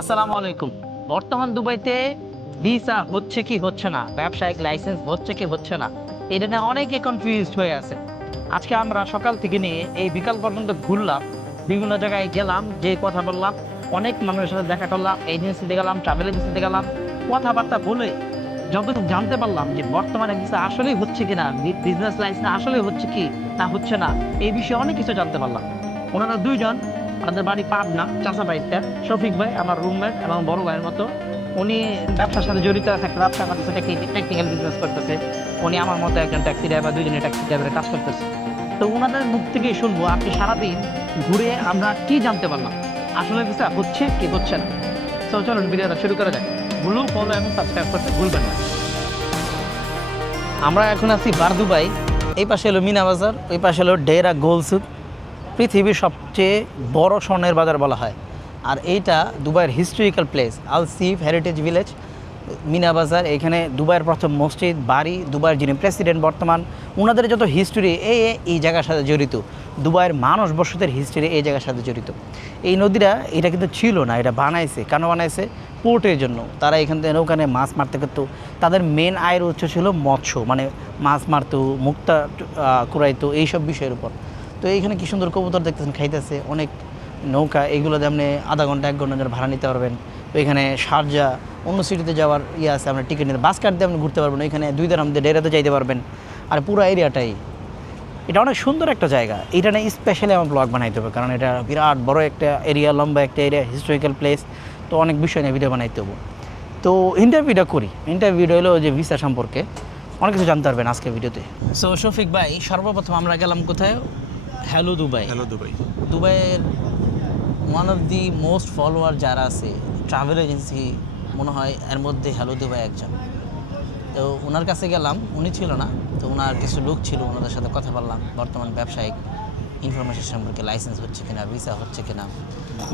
আসসালামু আলাইকুম। বর্তমান দুবাইতে ভিসা হচ্ছে কি হচ্ছে না, ব্যবসায়িক লাইসেন্স হচ্ছে কি হচ্ছে না, এটা নিয়ে অনেকে কনফিউজড হয়ে আছে। আজকে আমরা সকাল থেকে নিয়ে এই বিকাল পর্যন্ত ঘুরলাম, বিভিন্ন জায়গায় গেলাম, যে কথা বললাম, অনেক মানুষের সাথে দেখা করলাম, এজেন্সিতে গেলাম, ট্রাভেল এজেন্সিতে গেলাম, কথাবার্তা বলে যতটুকু জানতে পারলাম যে বর্তমানে ভিসা আসলেই হচ্ছে কি না, বিজনেস লাইসেন্স আসলেই হচ্ছে কি না হচ্ছে না, এই বিষয়ে অনেক কিছু জানতে পারলাম। ওনারা দুইজন, আমাদের বাড়ি পাবনা, চাচা ভাইটা শফিক ভাই আমার রুমমেট এবং বড় ভাইয়ের মতো। উনি ব্যবসার সাথে জড়িত আছে, একটা ব্যবসা করতেছে, টেকনিক্যাল বিজনেস করতেছে। উনি আমার মতো একজন ট্যাক্সি ড্রাইভার, দুইজনে ট্যাক্সি ড্রাইভারের কাজ করতেছে। তো ওনাদের মুখ থেকেই শুনবো আপনি সারাদিন ঘুরে আমরা কি জানতে পারলাম, আসলে ভিসা হচ্ছে কি হচ্ছে না। তো চলুন ভিডিওটা শুরু করা যায়। ভুলো ফলো এবং সাবস্ক্রাইব করতে ভুলবেন না। আমরা এখন আছি বার দুবাই। এই পাশে হলো মিনা বাজার, ওই পাশে হলো ডেরা গোলসুক। পৃথিবীর সবচেয়ে বড় স্বর্ণের বাজার বলা হয়। আর এইটা দুবাইয়ের হিস্টোরিক্যাল প্লেস, আল সিফ হেরিটেজ ভিলেজ, মিনা বাজার। এখানে দুবাইয়ের প্রথম মসজিদ, বাড়ি, দুবাইয়ের যিনি প্রেসিডেন্ট বর্তমান, ওনাদের যত হিস্টোরি এই জায়গার সাথে জড়িত। দুবাইয়ের মানুষ বসতির হিস্টোরি এই জায়গার সাথে জড়িত। এই নদীটা এটা কিন্তু ছিল না, এটা বানাইছে। কেন বানাইছে? পোর্টের জন্য। তারা এখান থেকে নৌকানে মাছ মারতে করতো। তাদের মেন আয়ের উৎস ছিল মৎস্য, মানে মাছ মারতো, মুক্তা কুড়াইতো, এইসব বিষয়ের উপর। তো এইখানে কি সুন্দর কবুতর দেখতেছেন, খাইতেছে। অনেক নৌকা, এইগুলোতে আপনি আধা ঘন্টা 1 ঘন্টা ভাড়া নিতে পারবেন। তো এখানে শারজা অন্য সিটিতে যাওয়ার আছে, আপনার টিকিট নিতে বাস কাট দিয়ে আপনি ঘুরতে পারবেন। এখানে 2 দিন আমাদের ডেরাতে যাইতে পারবেন। আর পুরো এরিয়াটাই এটা অনেক সুন্দর একটা জায়গা। এটা নিয়ে স্পেশালি আমার ব্লগ বানাইতে হবে, কারণ এটা বিরাট বড় একটা এরিয়া, লম্বা একটা এরিয়া, হিস্টোরিক্যাল প্লেস। তো অনেক বিষয় নিয়ে ভিডিও বানাইতে হবে। তো ইন্টারভিউটা করি। ইন্টারভিউটা হলো যে ভিসা সম্পর্কে অনেক কিছু জানতে পারবেন আজকে ভিডিওতে। সো শফিক ভাই, সর্বপ্রথম আমরা গেলাম কোথায়? Hello Dubai. Hello Dubai. দুবাইয়ের one of the most follower যারা আছে ট্রাভেল এজেন্সি, মনে হয় এর মধ্যে হ্যালো দুবাই একজন। তো ওনার কাছে গেলাম, উনি ছিল না। তো ওনার কিছু লোক ছিল, ওনাদের সাথে কথা বললাম বর্তমান ব্যবসায়িক ইনফরমেশন সম্পর্কে, লাইসেন্স হচ্ছে কিনা, ভিসা হচ্ছে কিনা।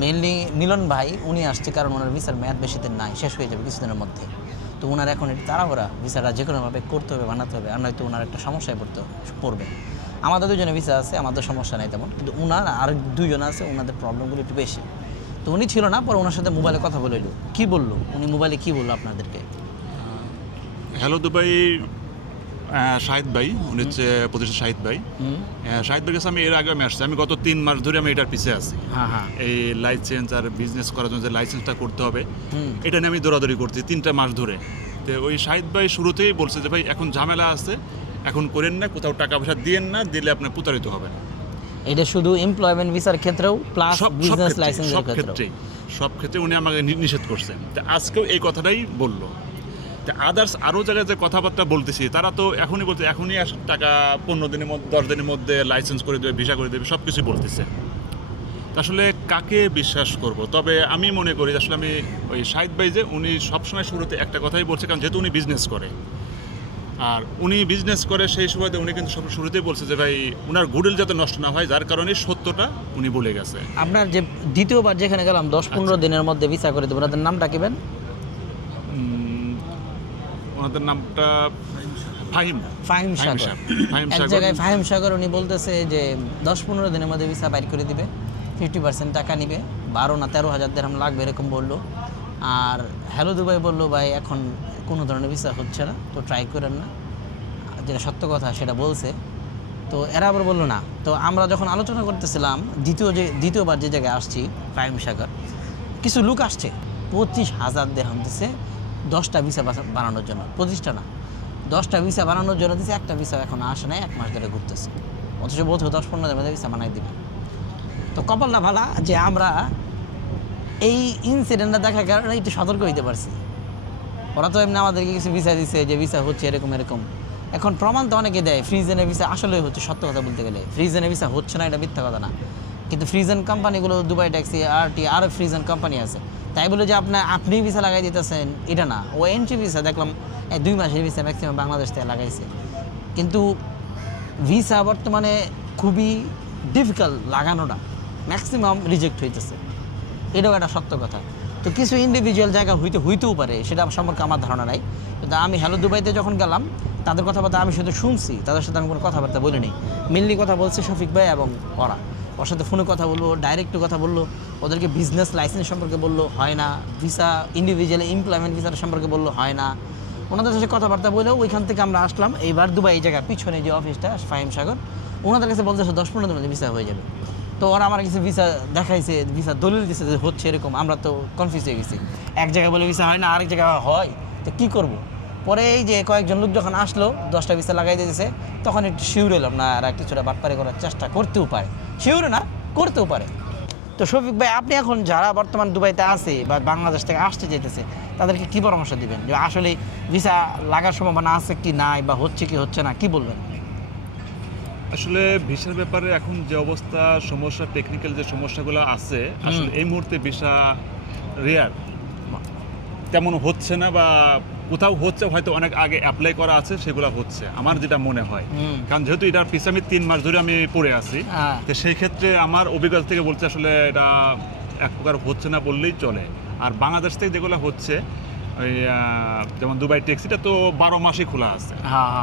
মেনলি মিলন ভাই উনি আসছে, কারণ ওনার ভিসার মেয়াদ বেশি দিন নাই, শেষ হয়ে যাবে কিছুদিনের মধ্যে। তো ওনার এখন এটা তাড়াহুড়া, ভিসাটা যে কোনোভাবে করতে হবে, বানাতে হবে, আর নয়তো ওনার একটা সমস্যায় পড়বে। আমাদের দুজনে ভিসা আছে, আমাদের সমস্যা নেই তেমন, কিন্তু ওনার আর 2 জন আছে, ওনাদের প্রবলেমগুলো একটু বেশি। তো উনি ছিল না, পরে ওনার সাথে মোবাইলে কথা বলে এলো। কী বললো উনি মোবাইলে, কী বললো আপনাদেরকে? হ্যালো দুবাই শাহিদ ভাই, উনি হচ্ছে প্রতিষ্ঠা শাহিদ ভাই। শাহিদ ভাইয়ের কাছে আমি এর আগে আসছি। আমি গত 3 মাস ধরে আমি এটার পিছিয়ে আছি। হ্যাঁ হ্যাঁ। এই লাইসেন্স আর বিজনেস করার জন্য যে লাইসেন্সটা করতে হবে, এটা নিয়ে আমি দৌড়াদৌড়ি করছি 3টা মাস ধরে। তো ওই শাহিদ ভাই শুরুতেই বলছে যে ভাই এখন ঝামেলা আছে, এখন করেন না, কোথাও টাকা পয়সা দিয়েন না, দিলে আপনার প্রতারিত হবেন। এটা শুধু এমপ্লয়মেন্ট ভিসার ক্ষেত্রেও প্লাস বিজনেস লাইসেন্সের ক্ষেত্রেও? সব ক্ষেত্রে উনি আমাকে নিষেধ করছেন। তো আজকেও এই কথাটাই বললো। তো আদার্স আরও জায়গায় যে কথাবার্তা বলতেছি, তারা তো এখনই বলছে এখনই টাকা 15 দিনের মধ্যে, 10 দিনের মধ্যে লাইসেন্স করে দেবে, ভিসা করে দেবে, সব কিছুই বলতেছে। আসলে কাকে বিশ্বাস করব? তবে আমি মনে করি আসলে আমি ওই শাহিদ ভাই যে উনি সবসময় শুরুতে একটা কথাই বলছে, কারণ যেহেতু উনি বিজনেস করে, আর উনি বিজনেস করে সেই সময়তে উনি কিন্তু সব শুরুতেই বলছে যে ভাই ওনার গুডউইল যাতে নষ্ট না হয়, যার কারণে সত্যটা উনি বলে গেছে। আপনার যে দ্বিতীয়বার যেখানে গেলাম 10-15 দিনের মধ্যে ভিসা করে দেবেন, ওনাদের নামটা কিবেন? ওনাদের নামটা ফাহিম সাগর। এক সাগর। জায়গায় ফাহিম সাগর উনি বলতেছে যে 10-15 দিনের মধ্যে ভিসা বাইর করে দিবে, 50% টাকা নিবে, 12 না 13 হাজার দিরহাম লাগবে, এরকম বললো। আর হ্যালো দুবাই বললো ভাই এখন কোনো ধরনের ভিসা হচ্ছে না, তো ট্রাই করেন না, যেটা সত্য কথা সেটা বলছে। তো এরা আবার বললো না। তো আমরা যখন আলোচনা করতেছিলাম, দ্বিতীয়বার যে জায়গায় আসছি ফাহিম সাগর, কিছু লোক আসছে 25,000 দিরহাম দিছে 10টা ভিসা বানানোর জন্য। 25টা না, 10টা ভিসা বানানোর জন্য দিছে, একটা ভিসা এখন আসে নাই, 1 মাস ধরে ঘুরতেছে। অথচ বলতে 10-15 দিনের মধ্যে ভিসা বানাই দিবে। তো কপালটা ভালা যে আমরা এই ইনসিডেন্টটা দেখার কারণে একটু সতর্ক হইতে পারছি। ওরা তো এমনি আমাদেরকে কিছু ভিসা দিচ্ছে যে ভিসা হচ্ছে এরকম এরকম। এখন প্রমাণ তো অনেকে দেয় ফ্রিজেনের ভিসা আসলেই হচ্ছে, সত্য কথা বলতে গেলে ফ্রিজেনের ভিসা হচ্ছে না, এটা মিথ্যা কথা না। কিন্তু ফ্রিজেন কোম্পানিগুলো, দুবাই ট্যাক্সি, আরটি, আরও ফ্রিজেন কোম্পানি আছে, তাই বলে যে আপনি ভিসা লাগাই দিতেছেন এটা না। ও এন্ট্রি ভিসা দেখলাম 2 মাসের ভিসা ম্যাক্সিমাম বাংলাদেশ থেকে লাগাইছে। কিন্তু ভিসা বর্তমানে খুবই ডিফিকাল্ট লাগানোটা, ম্যাক্সিমাম রিজেক্ট হইতেছে, এটাও একটা সত্য কথা। তো কিছু ইন্ডিভিজুয়াল জায়গা হইতেও পারে, সেটা সম্পর্কে আমার ধারণা নাই। কিন্তু আমি হ্যালো দুবাইতে যখন গেলাম, তাদের কথাবার্তা আমি শুধু শুনছি, তাদের সাথে আমি কোনো কথাবার্তা বলিনি। মেনলি কথা বলছে শফিক ভাই এবং ওরা। ওর সাথে ফোনে কথা বলবো, ডাইরেক্টও কথা বললো, ওদেরকে বিজনেস লাইসেন্স সম্পর্কে বললো, হয় না। ভিসা ইন্ডিভিজুয়াল এমপ্লয়মেন্ট ভিসার সম্পর্কে বললো, হয় না। ওনাদের সাথে কথাবার্তা বলেও ওইখান থেকে আমরা আসলাম। এইবার দুবাই এই জায়গায় পিছনে যে অফিসটা ফাহিম সাগর, ওনাদের কাছে বলতেছে 10-15 দিনের মধ্যে ভিসা হয়ে যাবে। তো ওরা আমার কাছে ভিসা দেখাইছে, ভিসা দলিল দিচ্ছে যে হচ্ছে এরকম। আমরা তো কনফিউজ হয়ে গেছি, এক জায়গায় বলে ভিসা হয় না, আরেক জায়গায় হয়, তো কী করব। পরে এই যে কয়েকজন লোক যখন আসলো 10টা ভিসা লাগাই দিয়েছে, তখন একটু শিউর এলাম না আর কিছুটা বাটপারি করার চেষ্টা করতেও পারে, শিউরে না করতেও পারে। তো শফিক ভাই, আপনি এখন যারা বর্তমান দুবাইতে আছে বা বাংলাদেশ থেকে আসতে যেতেছে, তাদেরকে কী পরামর্শ দিবেন যে আসলে ভিসা লাগার সম্ভাবনা আছে কি নাই, বা হচ্ছে কি হচ্ছে না, কি বলবেন? আসলে ভিসার ব্যাপারে এখন যে অবস্থা, সমস্যা, টেকনিক্যাল যে সমস্যাগুলো আছে, আসলে এই মুহূর্তে ভিসা রেয়ার, তেমন হচ্ছে না, বা কোথাও হচ্ছে হয়তো অনেক আগে অ্যাপ্লাই করা আছে সেগুলো হচ্ছে, আমার যেটা মনে হয়। কারণ যেহেতু এটার পিছনে আমি 3 মাস ধরে আমি পড়ে আছি, তো সেই ক্ষেত্রে আমার অভিজ্ঞতা থেকে বলছে আসলে এটা এক প্রকার হচ্ছে না বললেই চলে। আর বাংলাদেশ থেকে যেগুলো হচ্ছে, ওই যেমন দুবাই ট্যাক্সিটা তো 12 মাসই খোলা আছে,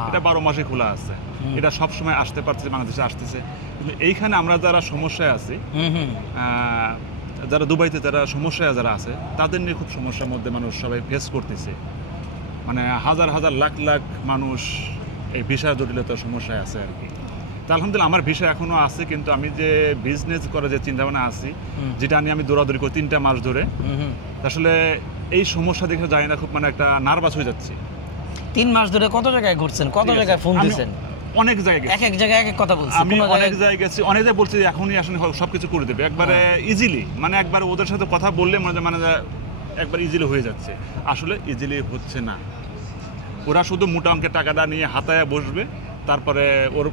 এটা 12 মাসই খোলা আছে, এটা সব সময় আসতে পারছে, বাংলাদেশে আসতেছে। কিন্তু এইখানে আমরা যারা সমস্যায় আছি, যারা দুবাইতে যারা সমস্যায় যারা আছে, তাদের নিয়ে খুব সমস্যার মধ্যে মানুষ সবাই ফেস করতেছে। মানে হাজার হাজার লাখ লাখ মানুষ এই ভিসা জটিলতার সমস্যায় আছে আর কি। তা আলহামদুলিল্লাহ আমার ভিসা এখনও আছে, কিন্তু আমি যে বিজনেস করার যে চিন্তাভাবনা আছি, যেটা নিয়ে আমি দৌড়াদৌড়ি করি 3টা মাস ধরে, আসলে এই সমস্যা দেখে যায় না, খুব মানে একটা নার্ভাস হয়ে যাচ্ছি। 3 মাস ধরে কত জায়গায় ঘুরছেন, কত জায়গায় ফোন দিয়েছেন? অনেক জায়গায়, এক জায়গায় এক কথা বলছি, আমি অনেক জায়গায় গেছি, অনেক জায়গায় বলছি যে এখনই আসলে সবকিছু করে দেবে একবারে ইজিলি, মানে একবার ওদের সাথে কথা বললে মানে একবার ইজিলি হয়ে যাচ্ছে। আসলে ইজিলি হচ্ছে না, ওরা শুধু মোটা অঙ্কের টাকাটা নিয়ে হাতায় বসবে, তারপরে ওর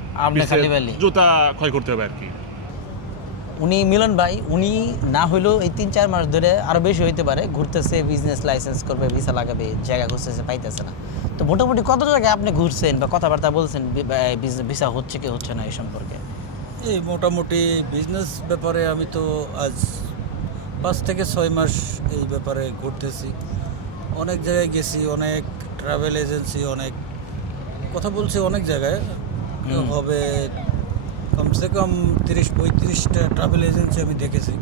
জুতা ক্ষয় করতে হবে আর কি। উনি মিলন ভাই, উনি না হইলেও এই 3-4 মাস ধরে আরো বেশি হইতে পারে ঘুরতেছে, বিজনেস লাইসেন্স করবে, ভিসা লাগাবে, জায়গা খুঁজতেছে, পাইতেছে না। তো মোটামুটি কত জায়গায় আপনি ঘুরছেন বা কথাবার্তা বলছেন ভিসা হচ্ছে কি হচ্ছে না এই সম্পর্কে? এই মোটামুটি বিজনেস ব্যাপারে আমি তো আজ 5 থেকে 6 মাস এই ব্যাপারে ঘুরতেছি, অনেক জায়গায় গেছি, অনেক ট্রাভেল এজেন্সি, অনেক কথা বলছি, অনেক জায়গায় হবে কমসে কম 30-35টা ট্রাভেল এজেন্সি আমি দেখেছি।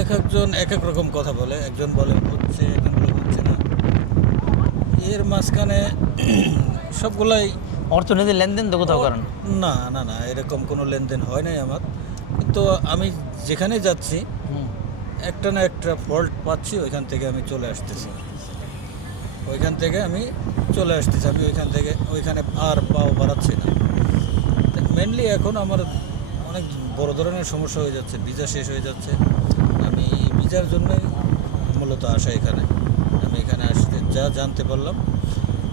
এক একজন এক এক রকম কথা বলে, একজন বলে হচ্ছে, একজন বলে হচ্ছে না। এর মাঝখানে সবগুলাই অর্থনীতি লেনদেন তো কোথাও করেন? না না না, এরকম কোনো লেনদেন হয় নাই আমার। কিন্তু আমি যেখানে যাচ্ছি একটা না একটা ফল্ট পাচ্ছি, ওইখান থেকে আমি চলে আসতেছি, আমি ওইখানে আর পাও বাড়াচ্ছি না। মেনলি এখন আমার অনেক বড় ধরনের সমস্যা হয়ে যাচ্ছে, ভিসা শেষ হয়ে যাচ্ছে। আমি ভিসার জন্যই মূলত আসা এখানে। আমি এখানে আসতে যা জানতে পারলাম,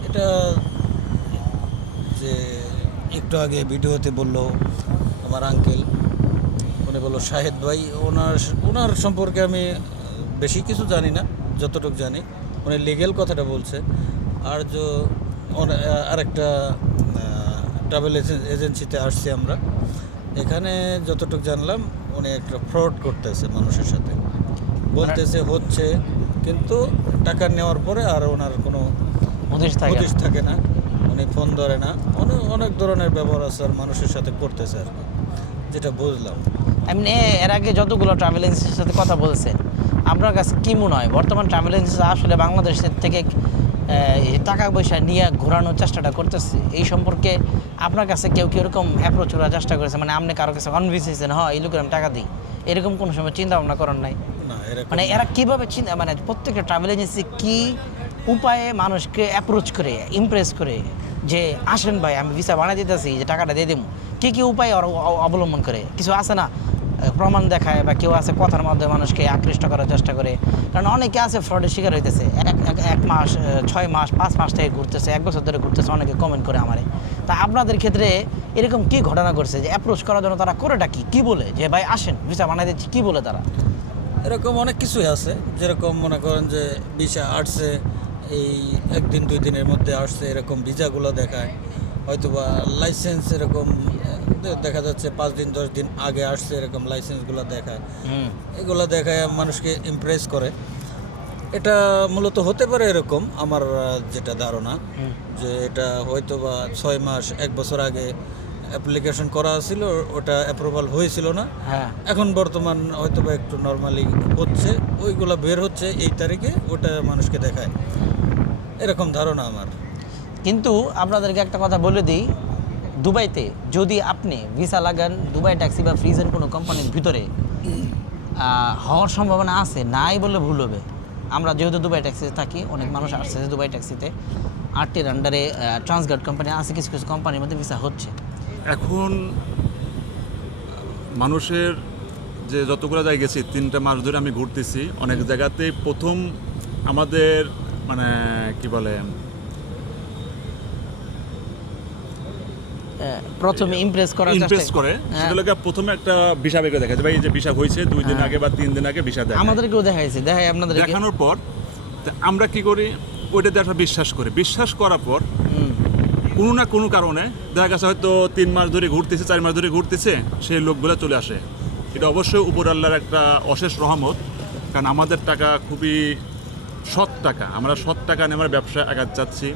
এটা যে একটু আগে ভিডিওতে বললো আমার আঙ্কেল, উনি বললো শাহেদ ভাই, ওনার সম্পর্কে আমি বেশি কিছু জানি না, যতটুকু জানি উনি লিগেল কথাটা বলছে। আর আরেকটা ট্রাভেল এজেন্সিতে আসছি আমরা, এখানে যতটুকু জানলাম উনি একটা ফ্রড করতেছে মানুষের সাথে, বলতেছে হচ্ছে, কিন্তু টাকা নেওয়ার পরে আর ওনার কোনো হদিশ থাকে না, উনি ফোন ধরে না, অনেক ধরনের ব্যবহার আছে আর মানুষের সাথে করতেছে আর কি, যেটা বুঝলাম। এমনি এর আগে যতগুলো ট্রাভেল এজেন্সির সাথে কথা বলছেন, আপনার কাছে কী মনে হয় বর্তমান ট্রাভেল এজেন্সি আসলে বাংলাদেশের থেকে টাকা পয়সা নিয়ে ঘোরানোর চেষ্টাটা করতেছে? এই সম্পর্কে আপনার কাছে কেউ কি এরকম অ্যাপ্রোচ করার চেষ্টা করেছে? মানে আপনি কারো কাছে কনভিন্স হয়েছেন, হ্যাঁ এই লোকের আমি টাকা দিই, এরকম কোনো সময় চিন্তা ভাবনা করেন নাই? মানে এরা কীভাবে মানে প্রত্যেকটা ট্রাভেল এজেন্সি কী উপায়ে মানুষকে অ্যাপ্রোচ করে, ইমপ্রেস করে যে আসেন ভাই আমি ভিসা বানিয়ে দিতেছি, যে টাকাটা দিয়ে দেবো, কী উপায় অবলম্বন করে? কিছু আছে না প্রমাণ দেখায়, বা কেউ আছে কথার মাধ্যমে মানুষকে আকৃষ্ট করার চেষ্টা করে? কারণ অনেকে আছে ফ্রডের শিকার হইতেছে, 1 মাস, 6 মাস, 5 মাস থেকে ঘুরতেছে, 1 বছর ধরে ঘুরতেছে, অনেকে কমেন্ট করে আমারে। তা আপনাদের ক্ষেত্রে এরকম কি ঘটনা করছে যে অ্যাপ্রোচ করার জন্য তারা করেটা কি বলে যে ভাই আসেন ভিসা বানিয়ে দিচ্ছি, কী বলে তারা? এরকম অনেক কিছুই আছে, যেরকম মনে করেন যে ভিসা আসছে, এই 1-2 দিনের মধ্যে আসছে, এরকম ভিসাগুলো দেখায়, হয়তোবা লাইসেন্স এরকম দেখা যাচ্ছে 5 দিন 10 দিন আগে আসছে, এরকম লাইসেন্সগুলো দেখায়, এগুলো দেখায় মানুষকে ইমপ্রেস করে। এটা মূলত হতে পারে এরকম, আমার যেটা ধারণা, যে এটা হয়তোবা 6 মাস 1 বছর আগে অ্যাপ্লিকেশন করা ছিল, ওটা অ্যাপ্রুভাল হয়েছিল না। হ্যাঁ, এখন বর্তমান হয়তো বা একটু নর্মালি হচ্ছে, ওইগুলো বের হচ্ছে এই তারিখে, ওটা মানুষকে দেখায়, এরকম ধারণা আমার। কিন্তু আপনাদেরকে একটা কথা বলে দিই, দুবাইতে যদি আপনি ভিসা লাগান দুবাই ট্যাক্সি বা ফ্রিজেন কোনো কোম্পানির ভিতরে হওয়ার সম্ভাবনা আছে, নাই বললে ভুল হবে। আমরা যেহেতু দুবাই ট্যাক্সিতে থাকি, অনেক মানুষ আসছে যে দুবাই ট্যাক্সিতে, আরটির আন্ডারে ট্রান্সগার্ড কোম্পানি আছে, কিছু কিছু কোম্পানির মধ্যে ভিসা হচ্ছে। এখন মানুষের যে যতগুলো জায়গায় গেছি 3টা মাস ধরে আমি ঘুরতেছি, অনেক জায়গাতেই প্রথম আমাদের মানে কি বলে প্রথমে ইমপ্রেস করার ইমপ্রেস চেষ্টা করে, সেগুলোকে প্রথমে একটা ভিসা বের করে দেখা যায়, ভাই এই যে ভিসা হয়েছে 2 দিন আগে বা 3 দিন আগে ভিসা দেয়। আমাদেরকেও দেখাইছে, দেখাই আপনাদের দেখানোর পর তা আমরা কি করি, ওইটাতে একটা বিশ্বাস করি। বিশ্বাস করার পর কোনো না কোনো কারণে দেখা গেছে হয়তো 3 মাস ধরে ঘুরতেছে, 4 মাস ধরে ঘুরতেছে, সেই লোকগুলো চলে আসে। এটা অবশ্যই উপর আল্লাহর একটা অশেষ রহমত, কারণ আমাদের টাকা খুবই সৎ টাকা, আমরা সৎ টাকা নিয়ে আমরা ব্যবসা আগাতে চাচ্ছি।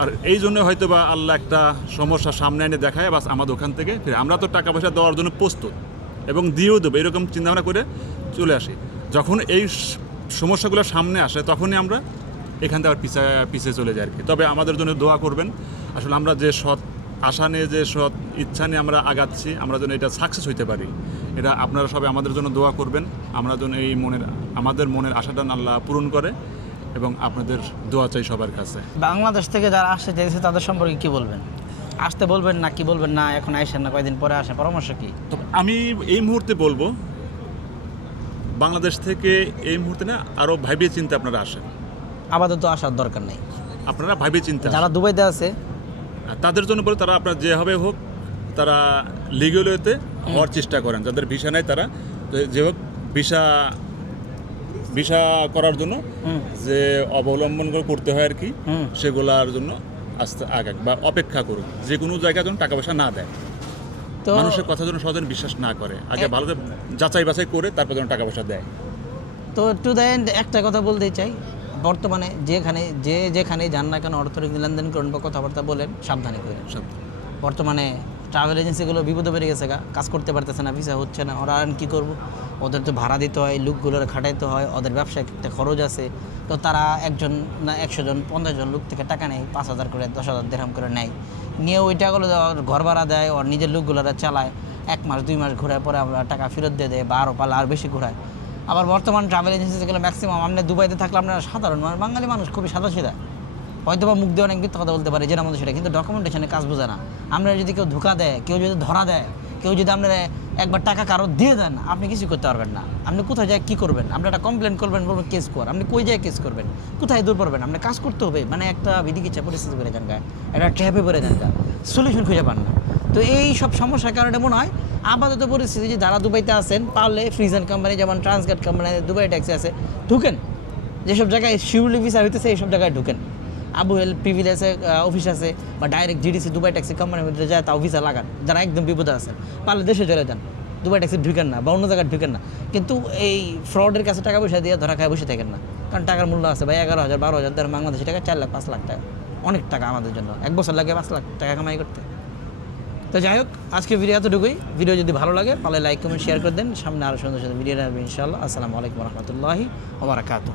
আর এই জন্য হয়তো বা আল্লাহ একটা সমস্যা সামনে এনে দেখায়, বাস আমাদের ওখান থেকে ফিরে আমরা তো টাকা পয়সা দেওয়ার জন্য প্রস্তুত এবং দিয়েও দেবো, এরকম চিন্তাভাবনা করে চলে আসি। যখন এই সমস্যাগুলো সামনে আসে তখনই আমরা এখান থেকে আবার পিছিয়ে চলে যাই আর কি। তবে আমাদের জন্য দোয়া করবেন, আসলে আমরা যে সৎ আশা নিয়ে, যে সৎ ইচ্ছা নিয়ে আমরা আগাচ্ছি, আমরা যেন এটা সাকসেস হইতে পারি, এটা আপনারা সবাই আমাদের জন্য দোয়া করবেন। আমরা যেন এই আমাদের মনের আশাটা আল্লাহ পূরণ করে, এবং আপনাদের দোয়া চাই সবার কাছে। বাংলাদেশ থেকে যারা আসতে চাইছে তাদের সম্পর্কে কি বলবেন? আসতে বলবেন না, কি বলবেন না, এখন আইসেন না, কয়েকদিন পরে আসেন, পরামর্শ কি? তো আমি এই মুহূর্তে বলবো, বাংলাদেশ থেকে এই মুহূর্তে না, আরও ভাবিয়ে চিন্তে আপনারা আসেন। আপাতত আসার দরকার নেই। আপনারা ভাবিয়ে চিন্তে যারা দুবাইতে আছে তাদের জন্য বলে, তারা আপনার যেভাবে হোক তারা লিগ্যাল ওয়েতে হওয়ার চেষ্টা করেন। যাদের ভিসা নাই তারা যে হোক ভিসা করার জন্য যে অবলম্বন করতে হয় আর কি, সেগুলোর জন্য আস্তে আগে বা অপেক্ষা করুন। যে কোনো জায়গায় যেন টাকা পয়সা না দেয়, তো মানুষের কথা যেন সহজে বিশ্বাস না করে, আগে ভালো করে যাচাই বাছাই করে তারপর যেন টাকা পয়সা দেয়। তো টু দ্য এন্ড একটা কথা বলতে চাই, বর্তমানে যেখানে যান না কেন, অর্থনৈতিক লেনদেন করুন বা কথাবার্তা বলেন, সাবধানে করেন। বর্তমানে ট্রাভেল এজেন্সিগুলো বিপদে বেড়ে গেছে, কাজ করতে পারতেছে না, ভিসা হচ্ছে না, ওরা আর কী করবো? ওদের তো ভাড়া দিতে হয়, লোকগুলোর খাটাইতে হয়, ওদের ব্যবসায় একটা খরচ আছে। তো তারা 1জন না 100 জন 50 জন লোক থেকে টাকা নেয়, 5,000 করে 10,000 দিরহাম করে নেয়, নিয়ে ওই টাকাগুলো ঘর ভাড়া দেয়, ওর নিজের লোকগুলোরা চালায়, 1 মাস 2 মাস ঘোরার পরে আমরা টাকা ফেরত দিয়ে দেয়, বা আরও পালা আর বেশি ঘোরায়। আবার বর্তমান ট্রাভেল এজেন্সি যেগুলো ম্যাক্সিমাম, আপনি দুবাইতে থাকলে আপনারা সাধারণ বাঙালি মানুষ, খুবই সাদাসিধা, হয়তো বা মুখ দিয়ে অনেক মিথ্যা কথা বলতে পারে, যেটা আমাদের সেটা, কিন্তু ডকুমেন্টেশনে কাজ বোঝে না। আমরা যদি কেউ ধোকা দেয়, কেউ যদি ধরা দেয়, কেউ যদি আপনারা একবার টাকা কারো দিয়ে দেন, আপনি কিছু করতে পারবেন না। আপনি কোথায় যায় কী করবেন? আপনি একটা কমপ্লেন করবেন, বলবেন কেস কর, আপনি কই যায় কেস করবেন? কোথায় দূর পড়বেন? আপনি কাজ করতে হবে, মানে একটা বিধিকিচ্ছা পরিস্থিতি করে যান গায়ে, একটা ট্র্যাপে পড়ে যান গা, সলিউশন খুঁজে পান না। তো এই সব সমস্যার কারণে মনে হয় আপাতত পরিস্থিতি, যে যারা দুবাইতে আছেন পারলে ফ্রিজেন কোম্পানি, যেমন ট্রান্সগার্ড কোম্পানি, দুবাই ট্যাক্সি আছে, ঢুকেন। যেসব জায়গায় শিউরলি ভিসা হইতেছে এইসব জায়গায় ঢুকেন। আবু হেল প্রিভিলেজে অফিস আছে, বা ডাইরেক্ট জিডিসি দুবাই ট্যাক্সি কোম্পানির মধ্যে যায়, তাও ভিসা লাগান। যারা একদম বিপদে আছেন পারলে দেশে চলে যান, দুবাই ট্যাক্সি ঢুকেন না, বা অন্য জায়গায় ঢুকেন না। কিন্তু এই ফ্রডের কাছে টাকা পয়সা দিয়ে ধরা খায় বসে থাকেন না, কারণ টাকার মূল্য আছে ভাই, 11,000 12,000 ধরেন বাংলাদেশি টাকা 4 লাখ 5 লাখ টাকা, অনেক টাকা আমাদের জন্য। 1 বছর লাগে 5 লাখ টাকা কামাই করতে। তো যাই হোক, আজকে ভিডিও এতটুকুই। ভিডিও যদি ভালো লাগে তাহলে লাইক কমেন্ট শেয়ার করে দেন। সামনে আরও সুন্দর সুন্দর ভিডিও আসবে ইনশাআল্লাহ। আসসালামু আলাইকুম রহমতুল্লাহি ওয়া বারাকাতুহু।